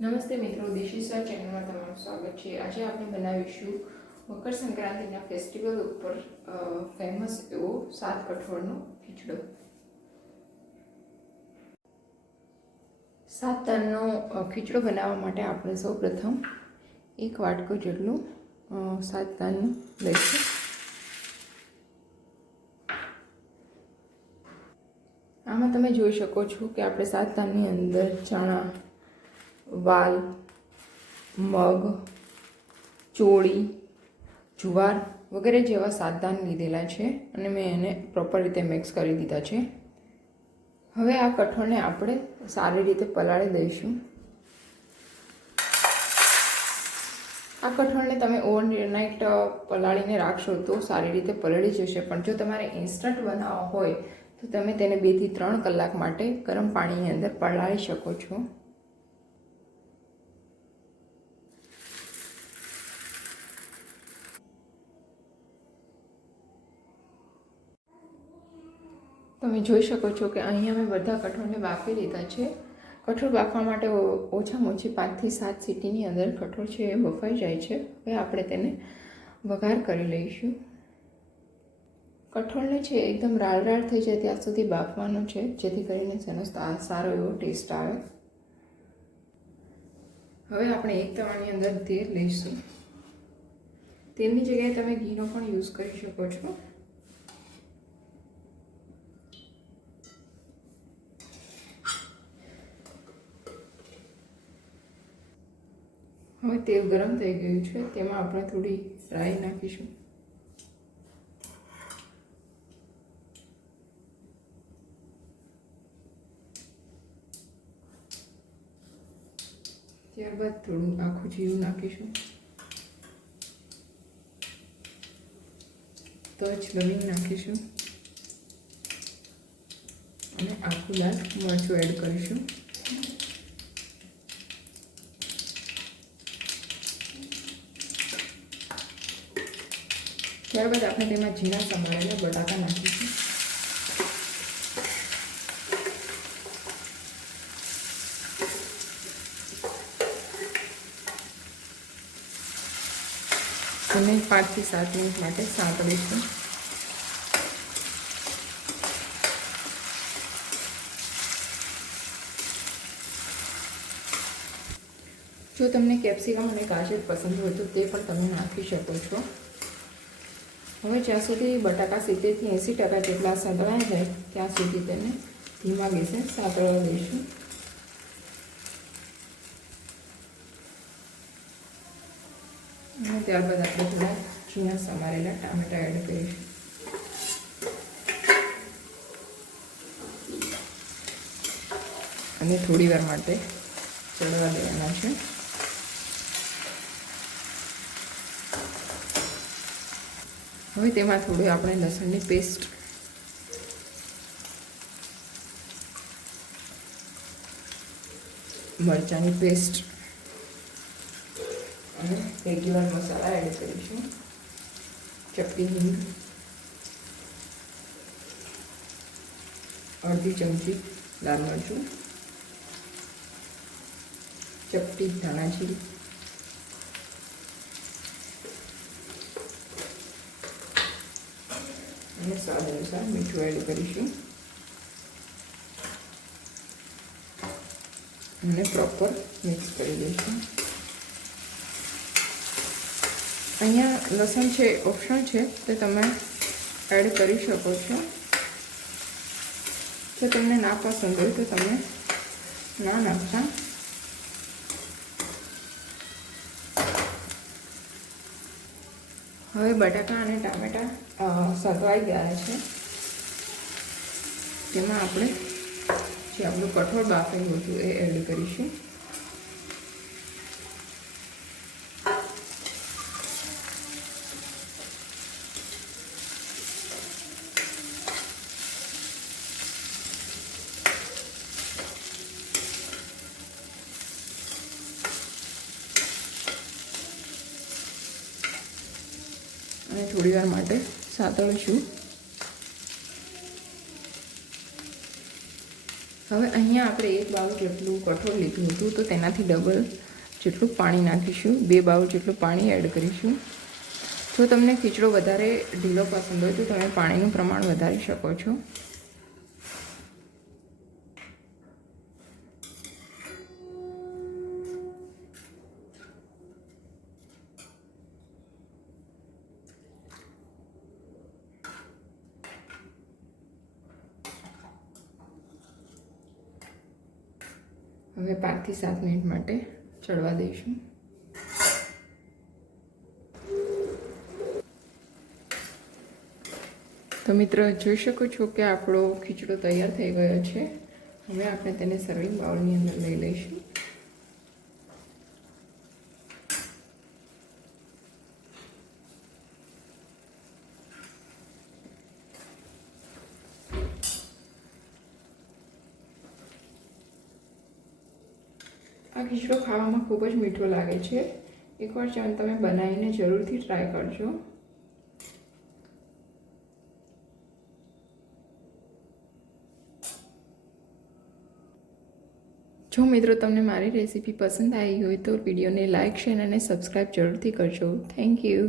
નમસ્તે મિત્રો, દેશી સ્વાદ ચેનલમાં તમારું સ્વાગત છે। આજે આપણે બનાવીશું મકર સંક્રાંતિના ફેસ્ટિવલ ઉપર ફેમસ એવો 7 કઠોળનો ખીચડો। 7 તારનો ખીચડો બનાવવા માટે આપણે સૌપ્રથમ 1 વાટકો જેટલું 7 તારનું લઈશું। આમાં તમે જોઈ શકો છો કે આપણે 7 તારની અંદર ચણા, વાલ, મગ, ચોળી, જુવાર વગેરે જેવા 7 દાન લીધેલા છે અને મેં એને પ્રોપર રીતે મિક્સ કરી દીધા છે। હવે આ કઠોળને આપણે સારી રીતે પલાળી દઈશું। આ કઠોળને તમે ઓવરનાઇટ પલાળીને રાખશો તો સારી રીતે પલળી જશે, પણ જો તમારે ઇન્સ્ટન્ટ બનાવવા હોય તો તમે તેને 2 થી 3 કલાક માટે ગરમ પાણીની અંદર પલાળી શકો છો। તમે જોઈ શકો છો કે અહીંયા મેં બધા કઠોળને બાફી લીધા છે। કઠોળ બાફવા માટે ઓછામાં ઓછી 5 થી 7 સીટીની અંદર કઠોળ છે એ બફાઈ જાય છે। હવે આપણે તેને વઘાર કરી લઈશું। કઠોળને છે એકદમ રાળ રાળ થઈ જાય ત્યાં સુધી બાફવાનું છે, જેથી કરીને તેનો સારો એવો ટેસ્ટ આવે। હવે આપણે એક તવાની અંદર તેલ લઈશું। તેલની જગ્યાએ તમે ઘીનો પણ યુઝ કરી શકો છો। હવે તેલ ગરમ થઈ ગયું છે, તેમાં આપણે થોડી રાઈ નાખીશું। ત્યારબાદ થોડું આખું જીરું નાખીશું। તજ લવિંગ નાખીશું અને આખું લાલ મરચું એડ કરીશું। ત્યારબાદ આપણે તેમાં ઝીણા સમારેલા બટાકા નાખીશું। તેને 5 થી 7 મિનિટ માટે સાંતળીશું। જો તમને કેપ્સિકમ અને ગાજર પસંદ હોય તો તે પણ તમે નાખી શકો છો। હવે જ્યાં સુધી બટાકા 70 થી 80% જેટલા સાંતળાઈ જાય ત્યાં સુધી તેને ધીમા ગેસે સાંતળવા દઈશું। અને ત્યારબાદ આપણે થોડા ઝીણા સમારેલા ટામેટા એડ કરીશું અને થોડી વાર માટે ચડવા દેવાના છે। હવે તેમાં થોડી આપણે લસણની પેસ્ટ, મરચાંની પેસ્ટ અને રેગ્યુલર મસાલા એડ કરીશું। ચપટી હિંગ, અડધી ચમચી લાલ મરચું, ચપટી ધાણા જીરું અને સ્વાદ અનુસાર મીઠું એડ કરીશું અને પ્રોપર મિક્સ કરી દઈશું। અહીંયા લસણ છે ઓપ્શનલ છે, તો તમે એડ કરી શકો છો। જો તમને ના પસંદ હોય તો તમે ના નાખતા। હવે બટાકા અને ટામેટાં સળવાઈ ગયા છે, તેમાં આપણે જે આપણું કઠોળ બાફેલું હતું એ એડ કરીશું। અને થોડી વાર માટે સાતળીશું। હવે અહીંયા આપણે 1 બાઉલ જેટલું કઠોળ લીધું હતું, તો તેનાથી ડબલ જેટલું પાણી નાખીશું. 2 બાઉલ જેટલું પાણી એડ કરીશું. જો તમને ખીચડો વધારે ઢીલો પસંદ હોય તો તમે પાણીનું પ્રમાણ વધારી શકો છો. હવે 5 થી 7 મિનિટ માટે ચડવા દઈશું. તો મિત્રો જોઈ શકો છો કે આપણો ખીચડો તૈયાર થઈ ગયો છે. હવે આપણે તેને સર્વિંગ બાઉલની અંદર લઈ લઈશું. આ ખીચડો ખાવામાં ખૂબ જ મીઠો લાગે છે. એકવાર તમે બનાવીને જરૂરથી ટ્રાય કરજો. જો મિત્રો તમને મારી રેસીપી પસંદ આવી હોય તો વિડીયોને લાઇક, શેર અને સબસ્ક્રાઈબ જરૂરથી કરજો. Thank you.